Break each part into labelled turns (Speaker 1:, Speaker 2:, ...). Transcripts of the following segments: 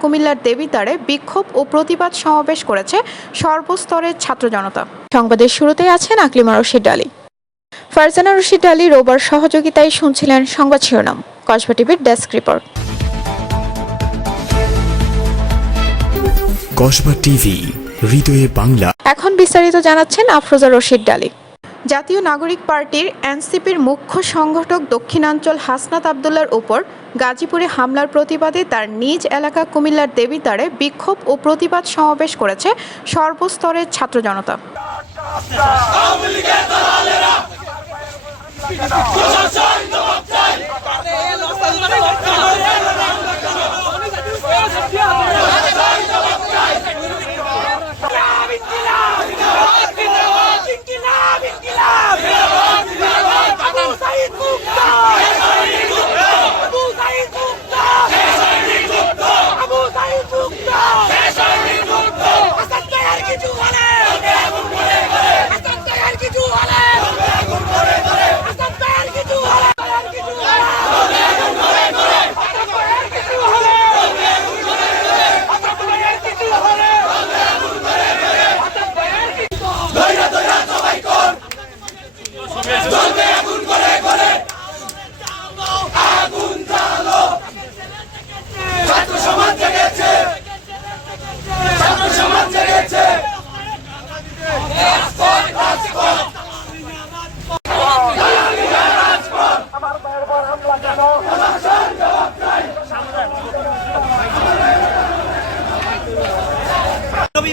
Speaker 1: কুমিল্লার দেবিদ্বারে বিক্ষোভ ও প্রতিবাদ সমাবেশ করেছে সর্বস্তরের ছাত্র জনতা। সংবাদের শুরুতেই আছেন আকলিমা রশিদ আলী। ফারজানা রশিদ আলী রোবার সহযোগিতায় শুনছিলেন সংবাদ শিরোনাম। কসবা টিভির ডেস্ক রিপোর্ট।
Speaker 2: কসবা টিভি হৃদয়ে বাংলা।
Speaker 1: এখন বিস্তারিত জানাচ্ছেন আফরোজা রশিদ ডালি জাতীয় নাগরিক পার্টির এনসিপির মুখ্য সংগঠক দক্ষিণাঞ্চল হাসনাত আবদুল্লার উপর গাজীপুরে হামলার প্রতিবাদে তার নিজ এলাকা কুমিল্লার দেবিদ্বারে বিক্ষোভ ও প্রতিবাদ সমাবেশ করেছে সর্বস্তরের ছাত্র জনতা।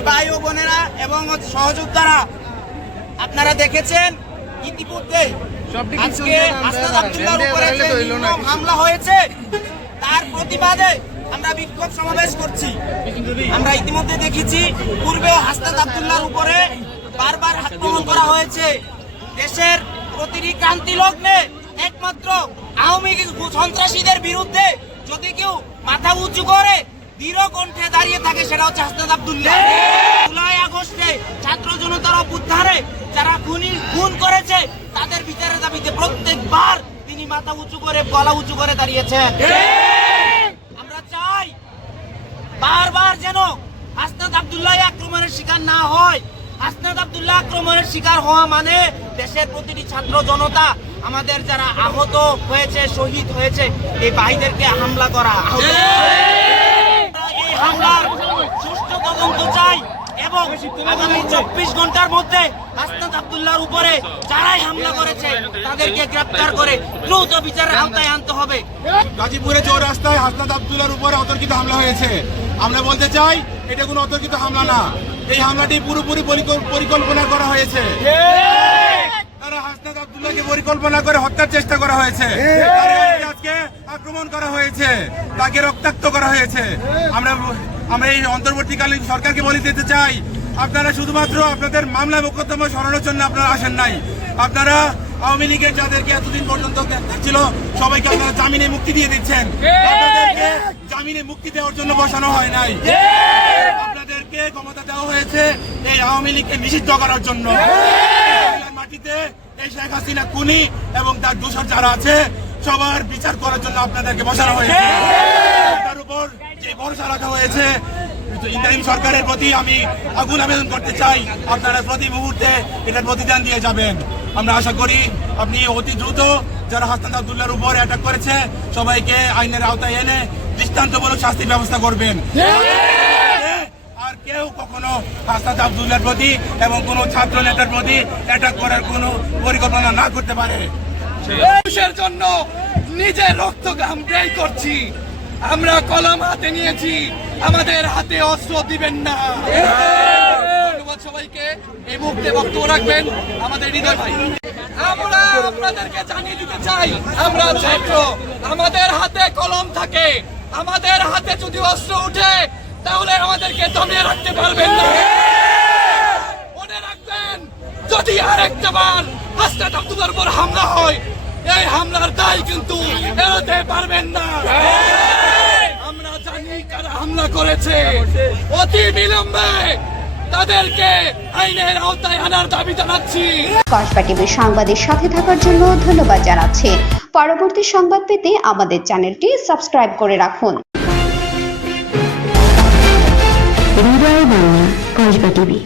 Speaker 3: ভাই ও বোনেরা এবং সহযোদ্ধারা আপনারা দেখেছেন ইতিমধ্যে আজকে আস্তাদ আব্দুল্লাহর উপরে যে হামলা হয়েছে তার প্রতিবাদে আমরা বিক্ষোভ সমাবেশ করছি। আমরা ইতিমধ্যে দেখেছি পূর্বেও হাস্তাদ আব্দুল্লাহর উপরে বারবার আক্রমণ করা হয়েছে। দেশের প্রতিটি ক্রান্তি লগ্নে একমাত্র আওয়ামী সন্ত্রাসীদের বিরুদ্ধে যদি কেউ মাথা উঁচু করে, দৃঢ় কণ্ঠে দাঁড়িয়ে থাকে, সেটা হচ্ছে হাসনাত আব্দুল্লাহ। জুলাই আগস্টে ছাত্র জনতার অভ্যুত্থানে যারা খুনি, খুন করেছে, তাদের বিচারের দাবিতে প্রত্যেকবার তিনি মাথা উঁচু করে, গলা উঁচু করে দাঁড়িয়েছেন। আমরা চাই বারবার যেন হাসনাত আব্দুল্লাহ আক্রমণের শিকার না হয়। হাসনাত আব্দুল্লাহ আক্রমণের শিকার হওয়া মানে দেশের প্রতিটি ছাত্র জনতা আমাদের যারা আহত হয়েছে, শহীদ হয়েছে, এই ভাইদেরকে হামলা করা এবং চব্বিশ ঘণ্টার মধ্যে উপরে হামলা করেছে, তাদেরকে গ্রেপ্তার করে আনতে হবে।
Speaker 4: হাসনাত উপরে অতর্কিত হামলা হয়েছে। আমরা বলতে চাই, এটা কোনো অতর্কিত হামলা না। এই হামলাটি পুরোপুরি পরিকল্পনা করা হয়েছে। তারা আব্দুল্লাহকে পরিকল্পনা করে হত্যার চেষ্টা করা হয়েছে। আজকে আক্রমণ করা হয়েছে। তাকে রক্তাক্ত করা হয়েছে। আমরা আমরা এই অন্তর্বর্তীকালীন সরকারকে বলে দিতে চাই আপনারা শুধুমাত্র আপনাদের মামলা মোকদ্দমা সরানোর জন্য আপনারা আসেন নাই। আপনারা আওয়ামী লীগের যাদেরকে এতদিন পর্যন্ত গ্রেপ্তার ছিল সবাইকে আপনারা জামিনে মুক্তি দিয়ে দিচ্ছেন। আপনাদেরকে জামিনে মুক্তি দেওয়ার জন্য বসানো হয় নাই। আপনাদেরকে ক্ষমতা দেওয়া হয়েছে এই আওয়ামী লীগকে নিষিদ্ধ করার জন্য। মাটিতে এই শেখ হাসিনা খুনি এবং তার দোষর যারা আছে, সবার বিচার করার জন্য আপনাদেরকে বসানো হয়েছে। তার উপর যে ভরসা রাখা হয়েছে ইন্টারিম সরকারের প্রতি আমি আগুন আবেদন করতে চাই, আপনারা প্রতি মুহূর্তে এটার প্রতিদান দিয়ে যাবেন। আমরা আশা করি আপনি অতি দ্রুত যারা হাসান আবদুল্লাহর উপর অ্যাটাক করেছে, সবাইকে আইনের আওতায় এনে দৃষ্টান্তমূলক শাস্তির ব্যবস্থা করবেন। কেউ কখনো হাসান আবদুল্লাহর প্রতি এবং কোনো ছাত্র নেতার প্রতি অ্যাটাক করার কোনো পরিকল্পনা না করতে পারে।
Speaker 5: মানুষের জন্য নিজের রক্ত ঘাম ব্যয় করছি। আমরা কলম হাতে নিয়েছি আমাদের হাতে অস্ত্র দিবেন না। ধন্যবাদ সবাইকে এই মুহূর্তে বক্তব্য রাখবেন আমাদের হৃদয় ভাই। আমরা আপনাদেরকে জানিয়ে দিতে চাই আমরা ছাত্র আমাদের হাতে কলম থাকে আমাদের হাতে যদি অস্ত্র উঠে তাহলে আমাদেরকে দমিয়ে রাখতে পারবেন না। মনে রাখবেন, যদি আরেকটা বার হাসনাত আব্দুল্লার উপর হামলা হয়, এই হামলার দায় কিন্তু এড়াতে পারবেন না। আমরা জানি কারা হামলা করেছে। অতি বিলম্বে তাদেরকে আইনের আওতায় আনার দাবি জানাচ্ছি।
Speaker 6: কসবা টিভির সংবাদের সাথে থাকার জন্য ধন্যবাদ জানাচ্ছি। পরবর্তী সংবাদ পেতে আমাদের চ্যানেলটি সাবস্ক্রাইব করে রাখুন।
Speaker 7: মহেশবা টিভি